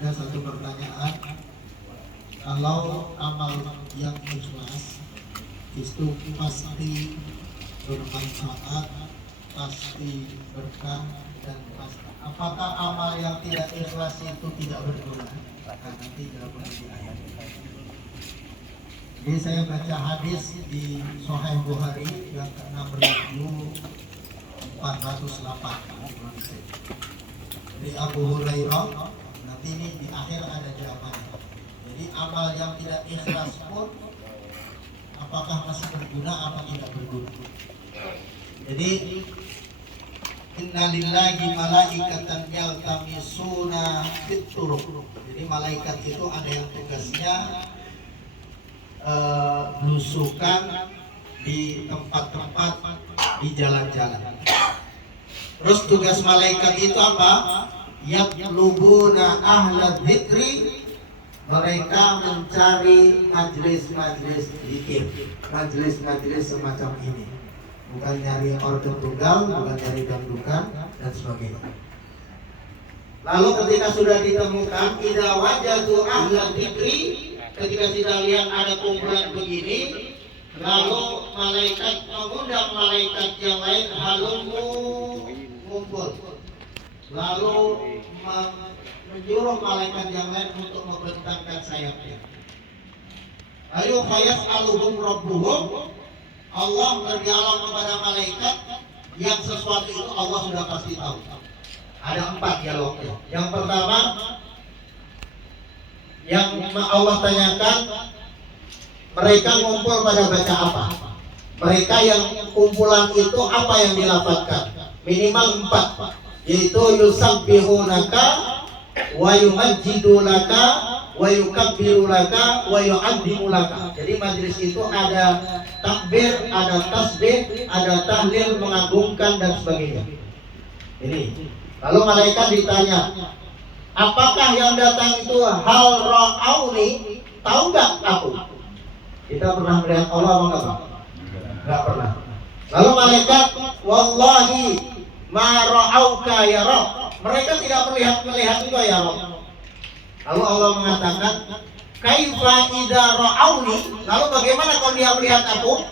Ada satu pertanyaan, kalau amal yang ikhlas itu pasti bermanfaat, pasti berkah, dan pasti. Apakah amal yang tidak ikhlas itu tidak berguna? Nah, nanti jawabannya di ayat. Jadi saya baca hadis di Sahih Bukhari yang ke-6408 dari Abu Hurairah. Nanti ini di akhir ada jawabannya. Jadi amal yang tidak ikhlas pun apakah masih berguna apa tidak berguna? Jadi innalillahi malaikatan yaltamisuna fit turuq. Jadi malaikat itu ada yang tugasnya belusukan di tempat-tempat, di jalan-jalan. Terus tugas malaikat itu apa? Yatlubuna ahla dzikri, mereka mencari majelis-majelis zikir, majelis-majelis semacam ini. Bukan nyari organ tunggal, bukan nyari dangdukan dan sebagainya. Lalu ketika sudah ditemukan, idza wajadu ahla dzikri, ketika kita lihat ada kumpulan begini, lalu malaikat mengundang malaikat yang lain, halumu ngumpul. Lalu menyuruh malaikat yang lain untuk membentangkan sayapnya. Ayo fayas'aluhum rabbuhum, Allah berdialog kepada malaikat yang sesuatu itu Allah sudah pasti tahu. Ada 4 dialognya. Yang pertama, yang Allah tanyakan, mereka ngumpul pada baca apa? Mereka yang kumpulan itu apa yang dilafadzkan? Minimal 4, yaitu yusabbihunaka wa yumajjidunaka wa yukabbirunaka wa yu'adzimulaka. Jadi majelis itu ada takbir, ada tasbih, ada tahlil, mengagungkan dan sebagainya. Ini. Lalu malaikat ditanya, apakah yang datang itu hal ra'auni? Tahu nggak aku? Kita pernah melihat Allah apa enggak? Enggak pernah. Lalu malaikat, wallahi ma ra'auka ya Rabb. Mereka tidak melihat engkau ya Rabb. Lalu Allah mengatakan, kaifa idza ra'auni? Lalu bagaimana kalau dia melihat aku?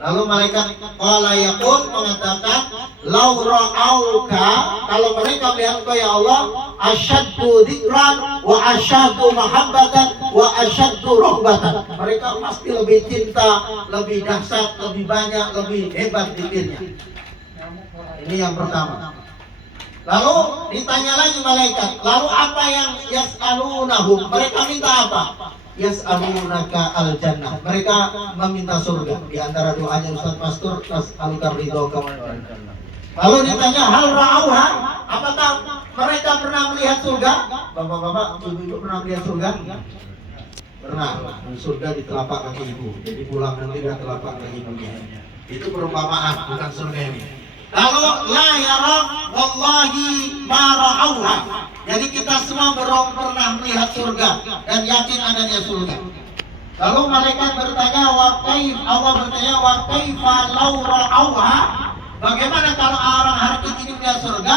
Lalu malaikat qala yaqul mengatakan, law ra'auka, kalau mereka melihat engkau ya Allah, asyaddu dzikran wa asyaddu mahabbatan wa asyaddu rahbatan. Mereka pasti lebih cinta, lebih dahsyat, lebih banyak, lebih hebat zikirnya. Ini yang pertama. Lalu ditanya lagi malaikat, lalu apa yang yas'alunahum? Mereka minta apa? Yas'alunaka al-jannah. Mereka meminta surga. Di antara doanya Ustaz Mastur, tas'aluka ridho kama. Lalu ditanya, hal ra'auha? Apakah mereka pernah melihat surga? Bapak-bapak, ibu-ibu pernah melihat surga? Pernah. Surga di telapak kaki ibu. Jadi pulang nanti di telapak kaki ibunya. Itu perumpamaan, bukan surga ini. Lalu la yara wallahi ma ra'auha. Jadi kita semua belum pernah melihat surga dan yakin adanya surga. Lalu malaikat bertanya, Allah bertanya, wa kaifa law ra'auha? Bagaimana kalau orang hari ini melihat surga?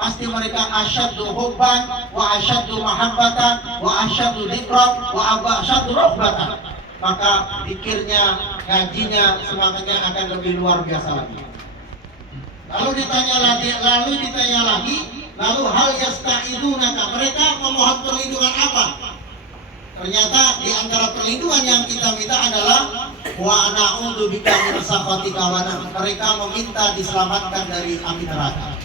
Pasti mereka asyaddu hubban wa asyaddu mahabbatan wa asyaddu dzikran wa asyaddu rahbatan. Maka zikirnya, ngajinya, semangatnya akan lebih luar biasa lagi. Lalu ditanya lagi, lalu hal yasta'idunaka? Mereka memohon perlindungan apa? Ternyata di antara perlindungan yang kita minta adalah wa na'udzubika min sakhatika wa nar. Mereka meminta diselamatkan dari api neraka.